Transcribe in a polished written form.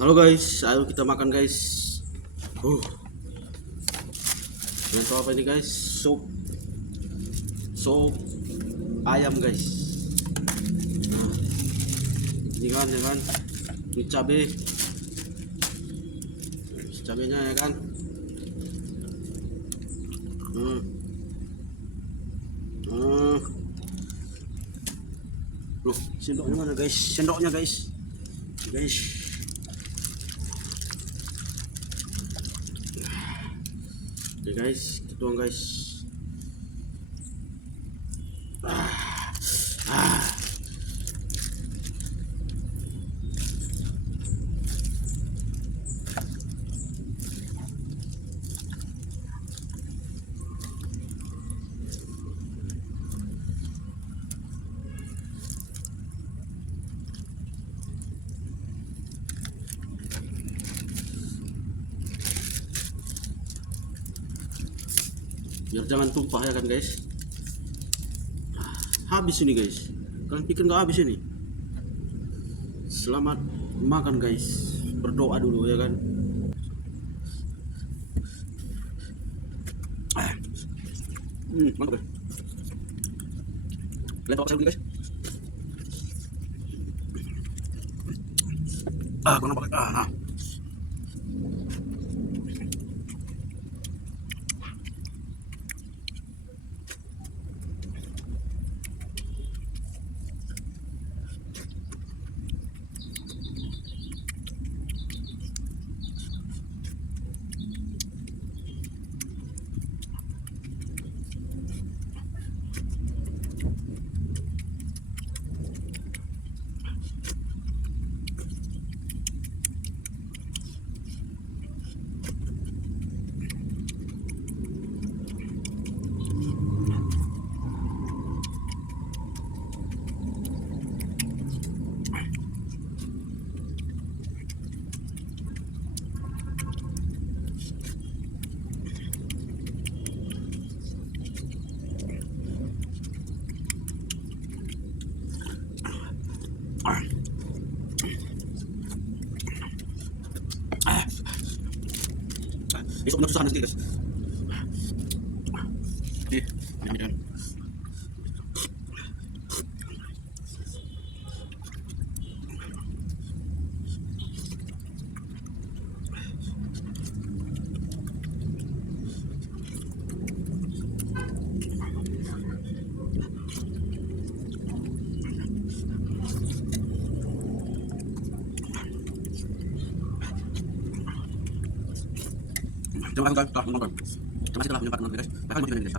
Halo guys, ayo kita makan guys. Yang tahu apa ini guys? Sup ayam guys. Nah, ini kan ya kan, ini cabai, cabenya ya kan. Loh, sendoknya mana guys? Sendoknya guys. Oke guys, tuang guys. Biar jangan tumpah ya kan guys. Habis ini guys, kalian pikir nggak habis ini? Selamat makan guys, berdoa dulu ya kan. Mantap guys. Kalian tahu apa saya guys? Kurang apa? Besok susah nanti guys. Jangan. Terima kasih telah menonton. Terima kasih telah menonton guys. Bahkan mau guys.